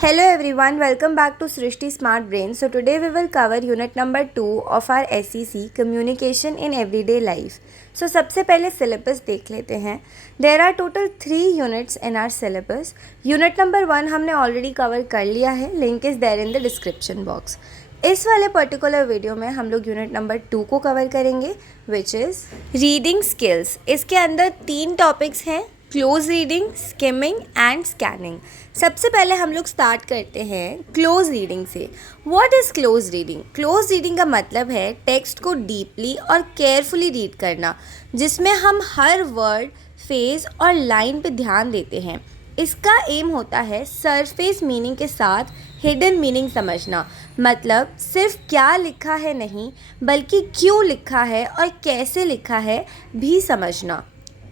Hello everyone, welcome back to Srishti Smart Brain. So today we will cover unit number 2 of our SEC Communication in Everyday Life. So सबसे पहले syllabus देख लेते हैं. There are total 3 units in our syllabus. Unit number 1 हमने already cover कर लिया है. Link is there in the description box. इस वाले पर्टिकुलर वीडियो में हम लोग यूनिट नंबर 2 को कवर करेंगे विच इज़ रीडिंग स्किल्स. इसके अंदर 3 टॉपिक्स हैं, close reading, skimming and scanning. सबसे पहले हम लोग स्टार्ट करते हैं क्लोज रीडिंग से. What is close reading? Close reading का मतलब है टेक्स्ट को डीपली और केयरफुली रीड करना, जिसमें हम हर वर्ड, फेज और लाइन पे ध्यान देते हैं. इसका एम होता है सरफेस मीनिंग के साथ हिडन मीनिंग समझना. मतलब सिर्फ क्या लिखा है नहीं, बल्कि क्यों लिखा है और कैसे लिखा है भी समझना.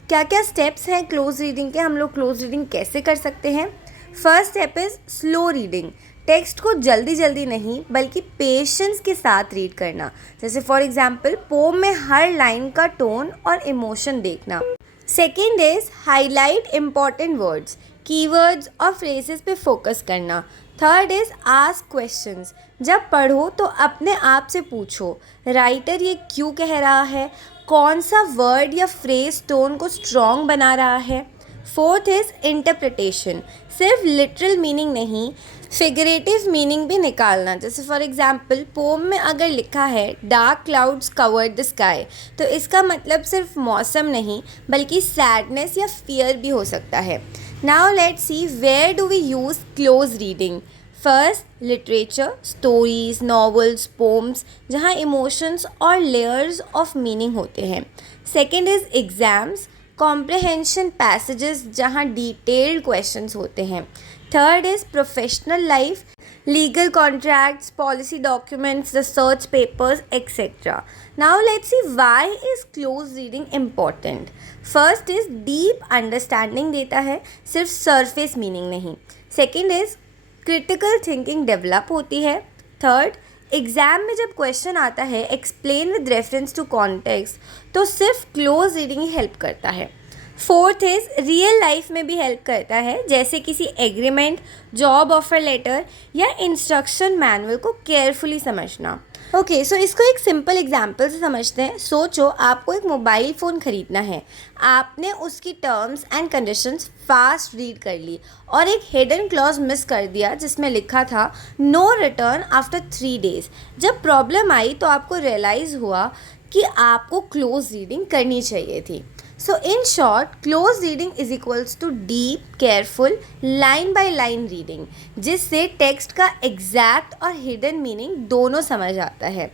क्या क्या स्टेप्स हैं क्लोज रीडिंग के, हम लोग क्लोज रीडिंग कैसे कर सकते हैं? First step is slow reading. Text को जल्दी जल्दी नहीं बल्कि पेशेंस के साथ रीड करना. जैसे फॉर एग्जांपल पोम में हर लाइन का टोन और इमोशन देखना. Second is highlight important words, keywords और फ्रेजेस पे फोकस करना. Third is ask questions. जब पढ़ो तो अपने आप से पूछो, राइटर ये क्यों कह रहा है, कौन सा वर्ड या फ्रेज टोन को स्ट्रॉन्ग बना रहा है. Fourth is interpretation. सिर्फ लिटरल मीनिंग नहीं, फिगरेटिव मीनिंग भी निकालना. जैसे फॉर एग्जांपल पोम में अगर लिखा है dark clouds covered the sky, तो इसका मतलब सिर्फ मौसम नहीं बल्कि सैडनेस या फियर भी हो सकता है. Now let's see where do we use close reading. First, literature, stories, novels, poems, जहाँ इमोशंस और लेयर्स ऑफ मीनिंग होते हैं. Second is exams, comprehension passages जहाँ डिटेल्ड क्वेश्चंस होते हैं. Third is professional life, legal contracts, policy documents, research papers etcetera. Now let's see why is close reading important. First is deep understanding देता है, सिर्फ surface meaning नहीं. Second is critical thinking develop होती है. Third, exam में जब question आता है explain with reference to context, तो सिर्फ क्लोज रीडिंग ही हेल्प करता है. फोर्थ इज़ रियल लाइफ में भी हेल्प करता है, जैसे किसी एग्रीमेंट, जॉब ऑफर लेटर या इंस्ट्रक्शन मैनुअल को केयरफुली समझना. ओके, सो इसको एक सिंपल एग्जांपल से समझते हैं. सोचो आपको एक मोबाइल फ़ोन ख़रीदना है. आपने उसकी terms and conditions fast read कर ली और एक हिडन क्लॉज मिस कर दिया जिसमें लिखा था नो रिटर्न आफ्टर 3 days. जब प्रॉब्लम आई तो आपको रियलाइज़ हुआ कि आपको क्लोज रीडिंग करनी चाहिए थी. So in short, close reading is equals to deep, careful, line by line reading, जिससे टेक्स्ट का एग्जैक्ट और हिडन मीनिंग दोनों समझ आता है.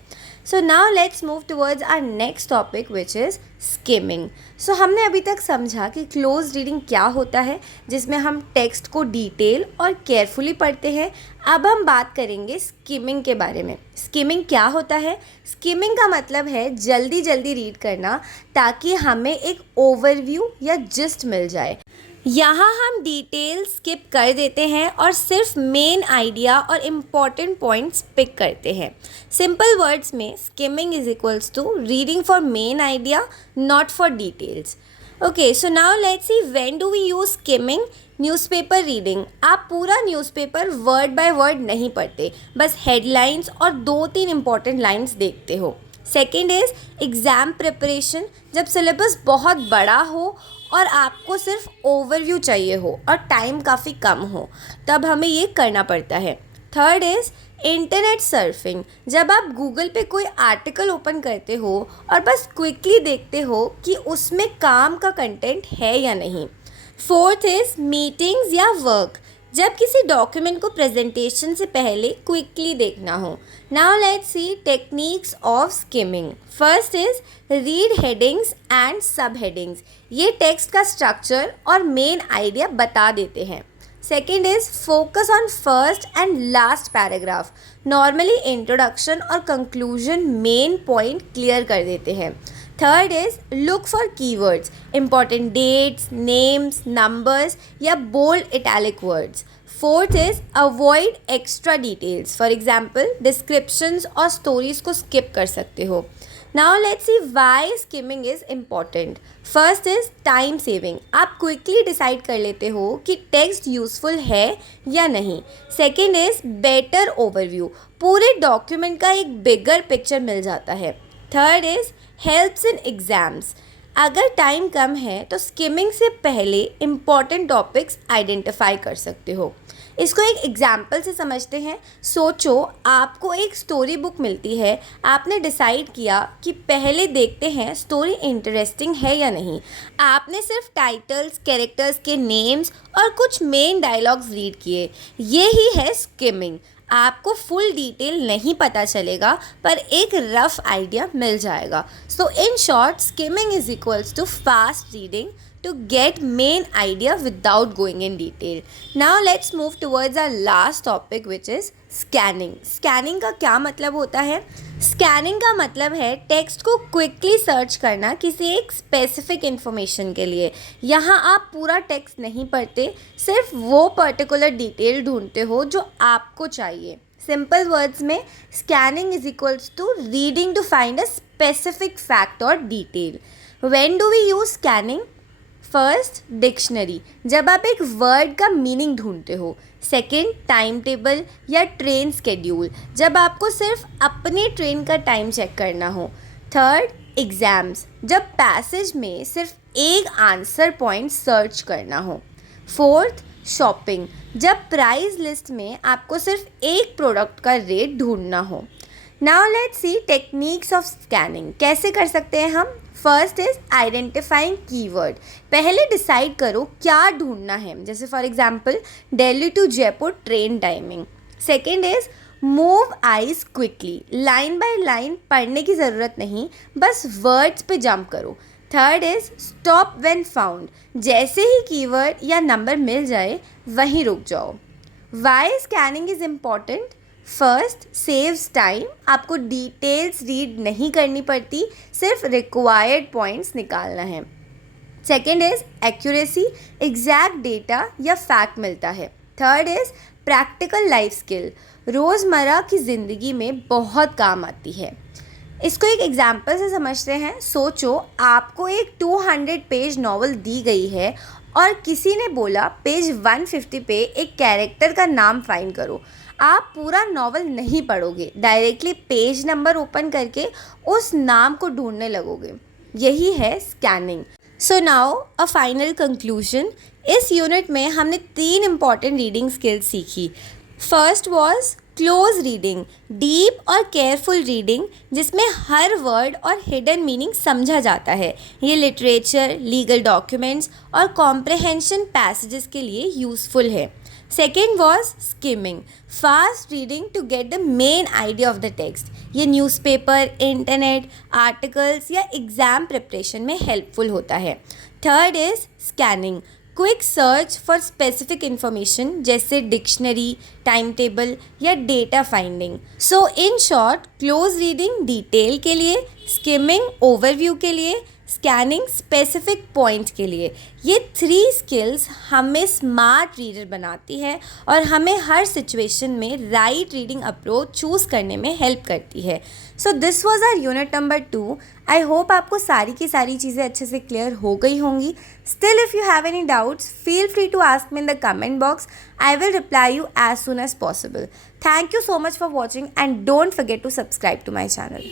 So now let's move towards our next topic which is skimming. So हमने अभी तक समझा कि क्लोज रीडिंग क्या होता है, जिसमें हम टेक्स्ट को डिटेल और केयरफुली पढ़ते हैं. अब हम बात करेंगे स्किमिंग के बारे में. स्किमिंग क्या होता है? स्किमिंग का मतलब है जल्दी जल्दी रीड करना ताकि हमें एक ओवरव्यू या जिस्ट मिल जाए. यहाँ हम डिटेल स्किप कर देते हैं और सिर्फ मेन आइडिया और इम्पॉर्टेंट पॉइंट्स पिक करते हैं. सिंपल वर्ड्स में skimming is equals to reading for main idea, not for details. Okay, so now let's see when do we use skimming. Newspaper reading. आप पूरा न्यूज़पेपर वर्ड बाय वर्ड नहीं पढ़ते, बस headlines और 2-3 important lines देखते हो. Second is exam preparation. जब syllabus बहुत बड़ा हो और आपको सिर्फ ओवरव्यू चाहिए हो और टाइम काफ़ी कम हो, तब हमें ये करना पड़ता है. Third is internet surfing. जब आप गूगल पे कोई आर्टिकल ओपन करते हो और बस क्विकली देखते हो कि उसमें काम का कंटेंट है या नहीं. फोर्थ इज़ मीटिंग्स या वर्क. जब किसी डॉक्यूमेंट को प्रेजेंटेशन से पहले क्विकली देखना हो. Now let's see techniques of skimming. First is read headings and sub headings. ये टेक्स्ट का स्ट्रक्चर और मेन आइडिया बता देते हैं. Second is focus on first and last paragraph. Normally introduction और कंक्लूजन मेन पॉइंट क्लियर कर देते हैं. Third is look for keywords, important dates, names, numbers या bold italic words. Fourth is avoid extra details. For example descriptions और stories को skip कर सकते हो. Now let's see why skimming is important. First is time saving. आप quickly decide कर लेते हो कि टेक्स्ट यूज़फुल है या नहीं। Second is better overview. पूरे डॉक्यूमेंट का एक बिगर पिक्चर मिल जाता है। Third is helps in exams. अगर टाइम कम है तो स्किमिंग से पहले इम्पॉर्टेंट टॉपिक्स आइडेंटिफाई कर सकते हो। इसको एक एग्जाम्पल से समझते हैं। सोचो आपको एक स्टोरी बुक मिलती है, आपने डिसाइड किया कि पहले देखते हैं स्टोरी इंटरेस्टिंग है या नहीं। आपने सिर्फ टाइटल्स, कैरेक्टर्स के नेम्स और कुछ मेन डायलॉग्स रीड किए। ये ही है स्किमिंग। आपको फुल डिटेल नहीं पता चलेगा पर एक रफ आइडिया मिल जाएगा। So in short skimming is equals to fast reading to get main idea without going in detail. Now let's move towards our last topic which is scanning. Scanning का क्या मतलब होता है? Scanning का मतलब है टेक्स्ट को क्विकली सर्च करना किसी एक स्पेसिफिक इन्फॉर्मेशन के लिए। यहाँ आप पूरा टेक्स्ट नहीं पढ़ते, सिर्फ वो पर्टिकुलर डिटेल ढूंढते हो जो आपको चाहिए। सिंपल वर्ड्स में scanning is equals to reading to find a specific fact और detail. When do we use scanning? First, dictionary, जब आप एक वर्ड का मीनिंग ढूंढते हो। सेकंड, टाइम टेबल या ट्रेन स्केड्यूल, जब आपको सिर्फ अपनी ट्रेन का टाइम चेक करना हो। थर्ड, एग्ज़ाम्स, जब पैसेज में सिर्फ एक आंसर पॉइंट सर्च करना हो। फोर्थ, शॉपिंग, जब प्राइस लिस्ट में आपको सिर्फ एक प्रोडक्ट का रेट ढूंढना हो। Now let's see techniques of scanning. कैसे कर सकते हैं हम? First is identifying keyword. पहले डिसाइड करो क्या ढूंढना है, जैसे for example Delhi to Jaipur train timing. Second is move eyes quickly. Line by line पढ़ने की ज़रूरत नहीं, बस वर्ड्स पे जंप करो। Third is stop when found. जैसे ही कीवर्ड या नंबर मिल जाए वहीं रुक जाओ। Why scanning is important? First, saves time. आपको डिटेल्स रीड नहीं करनी पड़ती, सिर्फ रिक्वायर्ड पॉइंट्स निकालना है। Second is accuracy, exact data या फैक्ट मिलता है। Third is practical life skill, रोज़मर्रा की ज़िंदगी में बहुत काम आती है। इसको एक एग्जाम्पल से समझते हैं। सोचो आपको एक 200 पेज नॉवल दी गई है और किसी ने बोला पेज 150 पे एक कैरेक्टर का नाम फाइंड करो। आप पूरा नॉवल नहीं पढ़ोगे, डायरेक्टली पेज नंबर ओपन करके उस नाम को ढूंढने लगोगे। यही है scanning. So now a final conclusion. इस यूनिट में हमने 3 इम्पॉर्टेंट रीडिंग स्किल्स सीखी। First was close reading, deep और केयरफुल रीडिंग जिसमें हर वर्ड और हिडन मीनिंग समझा जाता है। ये लिटरेचर, लीगल डॉक्यूमेंट्स और कॉम्प्रहेंशन पैसेजेस के लिए यूज़फुल है। Second was skimming, fast reading to get the main idea of the text. ये न्यूज़पेपर, इंटरनेट, आर्टिकल्स या एग्ज़ाम प्रिपरेशन में हेल्पफुल होता है। Third is scanning, quick search for specific information जैसे डिक्शनरी, टाइम टेबल या data finding. So in short, close reading detail के लिए, skimming overview के लिए, स्कैनिंग स्पेसिफिक पॉइंट के लिए। ये 3 स्किल्स हमें स्मार्ट रीडर बनाती है और हमें हर सिचुएशन में राइट रीडिंग अप्रोच चूज़ करने में हेल्प करती है। So this was our unit number 2। I hope आपको सारी की सारी चीज़ें अच्छे से क्लियर हो गई होंगी। Still if you have any doubts feel free to ask me in the comment box. I will reply you as soon as possible. Thank you so much for watching and don't forget to subscribe to my channel.